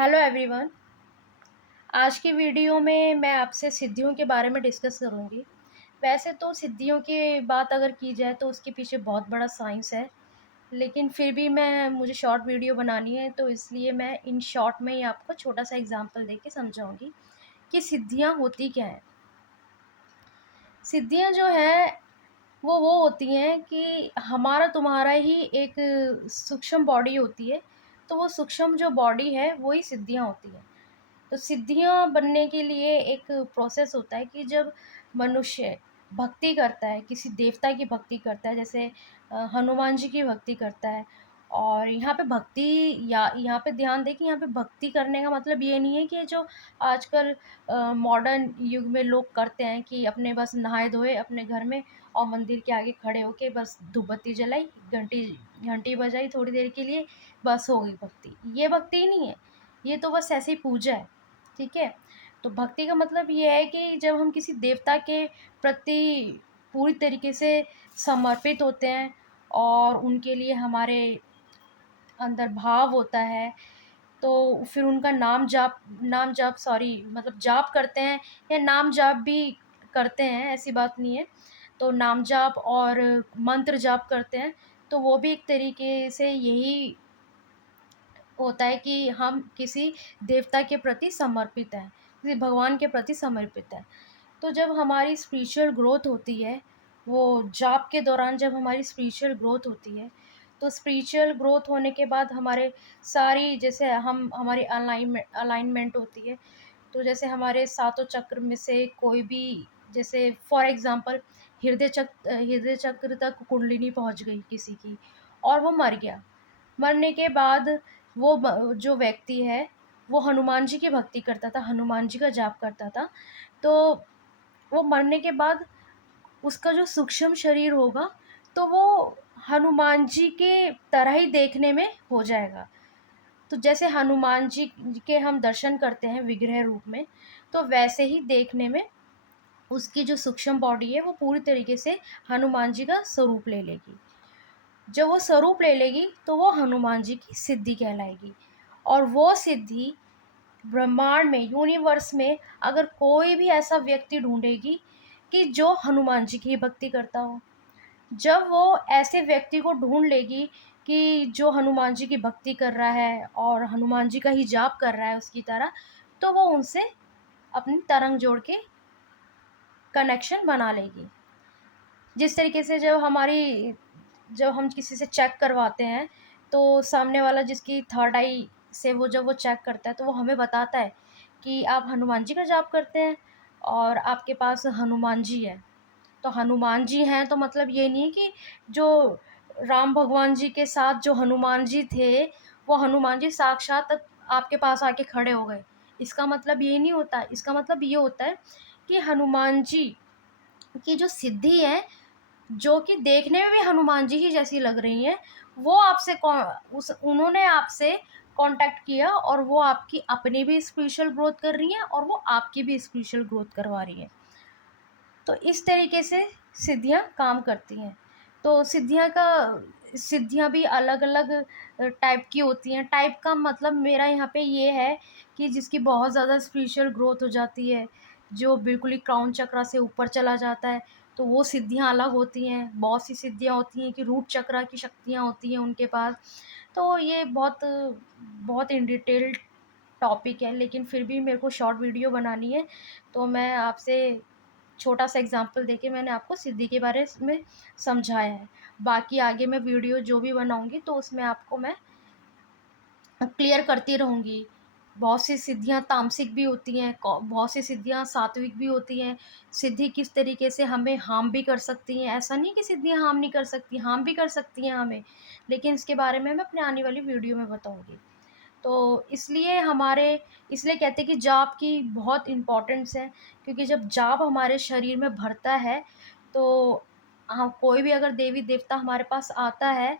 Hello everyone. आज की video में मैं आपसे सिद्धियों के बारे में डिस्कस करूंगी। वैसे तो सिद्धियों की बात अगर की जाए तो उसके पीछे बहुत बड़ा साइंस है, लेकिन फिर भी मैं मुझे शॉर्ट वीडियो बनानी है, तो इसलिए मैं इन शॉर्ट में ही आपको छोटा सा एग्जांपल देके समझाऊंगी कि सिद्धियां होती क्या हैं। सिद्धियां जो है वो होती हैं कि हमारा तुम्हारा ही एक सूक्ष्म बॉडी होती है, तो वो सूक्ष्म जो बॉडी है वही सिद्धियां होती हैं। तो सिद्धियाँ बनने के लिए एक प्रोसेस होता है कि जब मनुष्य भक्ति करता है, किसी देवता की भक्ति करता है, जैसे हनुमान जी की भक्ति करता है। और यहाँ पे भक्ति या यहाँ पे ध्यान दें कि यहाँ पे भक्ति करने का मतलब ये नहीं है कि जो आजकल मॉडर्न युग में लोग करते हैं कि अपने बस नहाए-धोए अपने घर में और मंदिर के आगे खड़े होके बस धूप बत्ती जलाई, घंटी घंटी बजाई थोड़ी देर के लिए, बस हो गई भक्ति। ये भक्ति नहीं है, ये तो बस ऐसे ही पूजा है। ठीक है? तो भक्ति का मतलब ये है कि जब हम किसी देवता के प्रति पूरी तरीके से समर्पित होते हैं और उनके लिए हमारे अंदर भाव होता है, तो फिर उनका नाम जाप सॉरी मतलब जाप करते हैं या नाम जाप भी करते हैं, ऐसी बात नहीं है। तो नाम जाप और मंत्र जाप करते हैं, तो वो भी एक तरीके से यही होता है कि हम किसी देवता के प्रति समर्पित हैं, किसी भगवान के प्रति समर्पित हैं। तो जब हमारी स्पिरिचुअल ग्रोथ होती है, वो जाप के दौरान जब हमारी स्पिरिचुअल ग्रोथ होती है, तो स्पिरिचुअल ग्रोथ होने के बाद हमारे सारी जैसे हम हमारी अलाइनमेंट होती है। तो जैसे हमारे सातों चक्र में से कोई भी, जैसे फॉर एग्ज़ाम्पल हृदय चक्र तक कुंडलिनी पहुँच गई किसी की और वो मर गया। मरने के बाद जो व्यक्ति है वो हनुमान जी की भक्ति करता था, हनुमान जी का जाप करता था। तो वो मरने के बाद उसका जो सूक्ष्म शरीर होगा, तो वो हनुमान जी के तरह ही देखने में हो जाएगा। तो जैसे हनुमान जी के हम दर्शन करते हैं विग्रह रूप में, तो वैसे ही देखने में उसकी जो सूक्ष्म बॉडी है वो पूरी तरीके से हनुमान जी का स्वरूप ले लेगी। जब वो स्वरूप ले लेगी तो वो हनुमान जी की सिद्धि कहलाएगी। और वो सिद्धि ब्रह्मांड में, यूनिवर्स में अगर कोई भी ऐसा व्यक्ति ढूँढेगी कि जो हनुमान जी की भक्ति करता हो। जब वो ऐसे व्यक्ति को ढूँढ लेगी कि जो हनुमान जी की भक्ति कर रहा है और हनुमान जी का ही जाप कर रहा है उसकी तरह, तो वो उनसे अपनी तरंग जोड़ के कनेक्शन बना लेगी। जिस तरीके से जब हम किसी से चेक करवाते हैं, तो सामने वाला जिसकी थर्ड आई से वो जब वो चेक करता है, तो वो हमें बताता है कि आप हनुमान जी का जाप करते हैं और आपके पास हनुमान जी है। तो हनुमान जी हैं तो मतलब ये नहीं है कि जो राम भगवान जी के साथ जो हनुमान जी थे, वो हनुमान जी साक्षात आपके पास आके खड़े हो गए। इसका मतलब ये नहीं होता, इसका मतलब ये होता है कि हनुमान जी की जो सिद्धि है, जो कि देखने में भी हनुमान जी ही जैसी लग रही हैं, वो आपसे कॉ उस उन्होंने आपसे कॉन्टैक्ट किया और वो आपकी अपनी भी स्पिरिचुअल ग्रोथ कर रही हैं और वो आपकी भी स्पिरिचुअल ग्रोथ करवा रही हैं। तो इस तरीके से सिद्धियाँ काम करती हैं। तो सिद्धियाँ भी अलग-अलग टाइप की होती हैं। टाइप का मतलब मेरा यहाँ पे ये है कि जिसकी बहुत ज़्यादा स्पिरिचुअल ग्रोथ हो जाती है, जो बिल्कुल ही क्राउन चक्रा से ऊपर चला जाता है, तो वो सिद्धियाँ अलग होती हैं। बहुत सी सिद्धियाँ होती हैं कि रूट चक्रा की शक्तियाँ होती हैं उनके पास। तो ये बहुत बहुत इन डिटेल टॉपिक है, लेकिन फिर भी मेरे को शॉर्ट वीडियो बनानी है, तो मैं आपसे छोटा-सा एग्ज़ाम्पल देके मैंने आपको सिद्धि के बारे में समझाया है। बाकी आगे मैं वीडियो जो भी बनाऊँगी तो उसमें आपको मैं क्लियर करती रहूँगी। बहुत सी सिद्धियाँ तामसिक भी होती हैं, बहुत सी सिद्धियाँ सात्विक भी होती हैं। सिद्धि किस तरीके से हमें हार्म भी कर सकती हैं, ऐसा नहीं कि सिद्धियाँ हार्म नहीं कर सकती, हार्म भी कर सकती हैं हमें। लेकिन इसके बारे में मैं अपने आने वाली वीडियो में बताऊँगी। तो इसलिए कहते हैं कि जाप की बहुत इम्पोर्टेंस है, क्योंकि जब जाप हमारे शरीर में भरता है, तो हाँ, कोई भी अगर देवी-देवता हमारे पास आता है,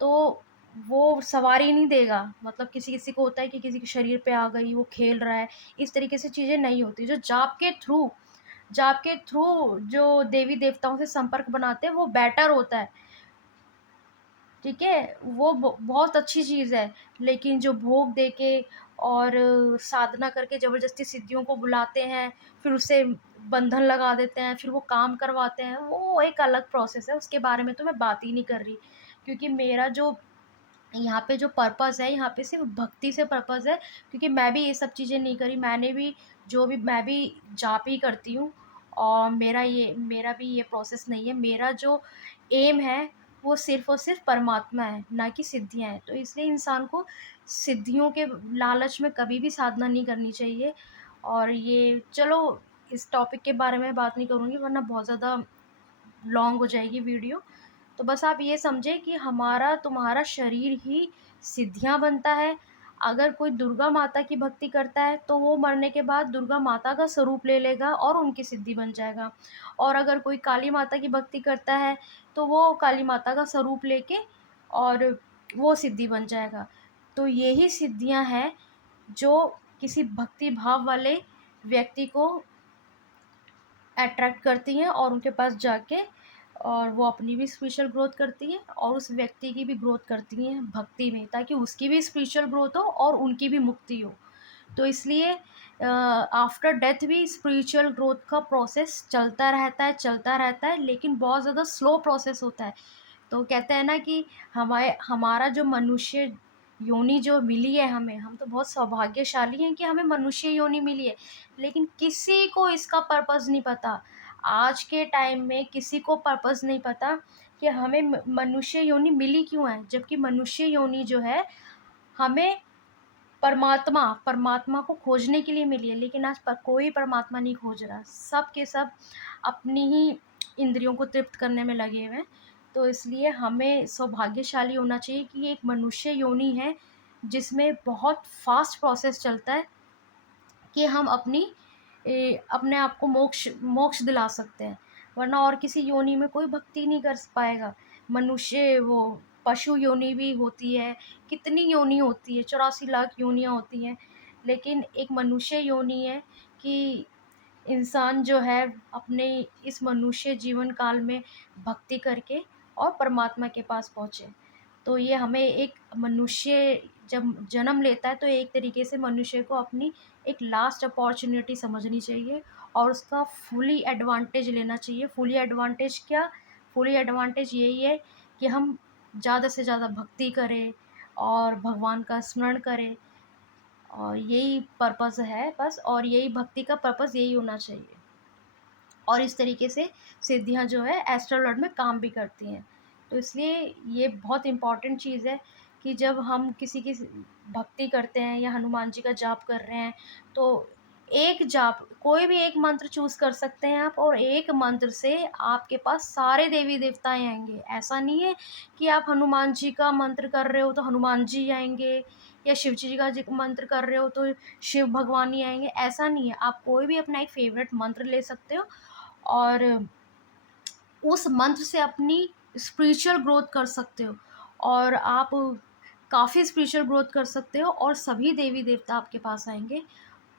तो वो सवारी नहीं देगा। मतलब किसी-किसी को होता है कि किसी के शरीर पे आ गई, वो खेल रहा है, इस तरीके से चीज़ें नहीं होती। जो जाप के थ्रू जो देवी-देवताओं से संपर्क बनाते हैं, वो बेटर होता है। ठीक है? वो बहुत अच्छी चीज़ है, लेकिन जो भोग देके और साधना करके ज़बरदस्ती सिद्धियों को बुलाते हैं, फिर उसे बंधन लगा देते हैं, फिर वो काम करवाते हैं, वो एक अलग प्रोसेस है, उसके बारे में तो मैं बात ही नहीं कर रही। क्योंकि मेरा जो यहाँ पे जो पर्पस है, यहाँ पे सिर्फ़ भक्ति से पर्पस है, क्योंकि मैं भी ये सब चीज़ें नहीं करी। मैंने भी जो भी मैं भी जाप ही करती हूँ, और मेरा भी ये प्रोसेस नहीं है। मेरा जो एम है, वो सिर्फ़ और सिर्फ़ परमात्मा है, ना कि सिद्धियाँ हैं। तो इसलिए इंसान को सिद्धियों के लालच में कभी भी साधना नहीं करनी चाहिए। और ये चलो, इस टॉपिक के बारे में बात नहीं करूँगी, वरना बहुत ज़्यादा लॉन्ग हो जाएगी वीडियो। तो बस आप ये समझें कि हमारा तुम्हारा शरीर ही सिद्धियाँ बनता है। अगर कोई दुर्गा माता की भक्ति करता है, तो वो मरने के बाद दुर्गा माता का स्वरूप ले लेगा और उनकी सिद्धि बन जाएगा। और अगर कोई काली माता की भक्ति करता है, तो वो काली माता का स्वरूप लेके और वो सिद्धि बन जाएगा। तो यही सिद्धियाँ हैं जो किसी भक्ति भाव वाले व्यक्ति को अट्रैक्ट करती हैं, और उनके पास जाके और वो अपनी भी स्पिरिचुअल ग्रोथ करती हैं और उस व्यक्ति की भी ग्रोथ करती हैं भक्ति में, ताकि उसकी भी स्पिरिचुअल ग्रोथ हो और उनकी भी मुक्ति हो। तो इसलिए आफ्टर डेथ भी स्पिरिचुअल ग्रोथ का प्रोसेस चलता रहता है, लेकिन बहुत ज़्यादा स्लो प्रोसेस होता है। तो कहते हैं ना कि हमारा जो मनुष्य योनि जो मिली है हमें, हम तो बहुत सौभाग्यशाली हैं कि हमें मनुष्य योनि मिली है। लेकिन किसी को इसका पर्पस नहीं पता। आज के टाइम में किसी को पर्पस नहीं पता कि हमें मनुष्य योनि मिली क्यों है, जबकि मनुष्य योनि जो है हमें परमात्मा को खोजने के लिए मिली है। लेकिन आज पर कोई परमात्मा नहीं खोज रहा, सब के सब अपनी ही इंद्रियों को तृप्त करने में लगे हुए हैं। तो इसलिए हमें सौभाग्यशाली होना चाहिए कि ये एक मनुष्य योनि है, जिसमें बहुत फास्ट प्रोसेस चलता है कि हम अपने आप को मोक्ष मोक्ष दिला सकते हैं। वरना और किसी योनि में कोई भक्ति नहीं कर पाएगा। मनुष्य वो पशु योनि भी होती है, कितनी योनि होती है, 84 लाख योनियाँ होती हैं। लेकिन एक मनुष्य योनि है कि इंसान जो है अपने इस मनुष्य जीवन काल में भक्ति करके और परमात्मा के पास पहुँचे। तो ये हमें एक मनुष्य जब जन्म लेता है, तो एक तरीके से मनुष्य को अपनी एक लास्ट अपॉर्चुनिटी समझनी चाहिए और उसका फुली एडवांटेज लेना चाहिए। फुली एडवांटेज क्या? फुली एडवांटेज यही है कि हम ज़्यादा से ज़्यादा भक्ति करें और भगवान का स्मरण करें, और यही पर्पज़ है बस, और यही भक्ति का पर्पज़ यही होना चाहिए। और इस तरीके से सिद्धियाँ जो है एस्ट्रल वर्ल्ड में काम भी करती हैं। तो इसलिए ये बहुत इम्पॉर्टेंट चीज़ है कि जब हम किसी की भक्ति करते हैं या हनुमान जी का जाप कर रहे हैं, तो एक जाप कोई भी एक मंत्र चूज़ कर सकते हैं आप, और एक मंत्र से आपके पास सारे देवी-देवताएँ आएँगे। ऐसा नहीं है कि आप हनुमान जी का मंत्र कर रहे हो तो हनुमान जी आएँगे, या शिव जी का मंत्र कर रहे हो तो शिव भगवान ही आएँगे, ऐसा नहीं है। आप कोई भी अपना एक फ़ेवरेट मंत्र ले सकते हो और उस मंत्र से अपनी स्पिरिचुअल ग्रोथ कर सकते हो, और आप काफ़ी स्पिरिचुअल ग्रोथ कर सकते हो, और सभी देवी-देवता आपके पास आएँगे,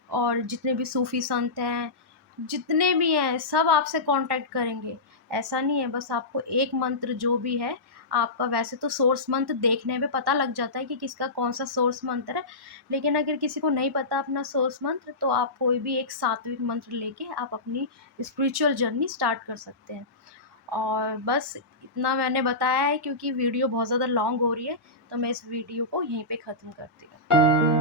और जितने भी सूफ़ी संत हैं, जितने भी हैं, सब आपसे कॉन्टैक्ट करेंगे। ऐसा नहीं है, बस आपको एक मंत्र जो भी है, आपका वैसे तो सोर्स मंत्र देखने में पता लग जाता है कि किसका कौन-सा सोर्स मंत्र है, लेकिन अगर किसी को नहीं पता अपना सोर्स मंत्र, तो आप कोई भी एक सात्विक मंत्र लेके आप अपनी स्पिरिचुअल जर्नी स्टार्ट कर सकते हैं। और बस इतना मैंने बताया है, क्योंकि वीडियो बहुत ज़्यादा लॉन्ग हो रही है, तो मैं इस वीडियो को यहीं पे ख़त्म करती हूँ।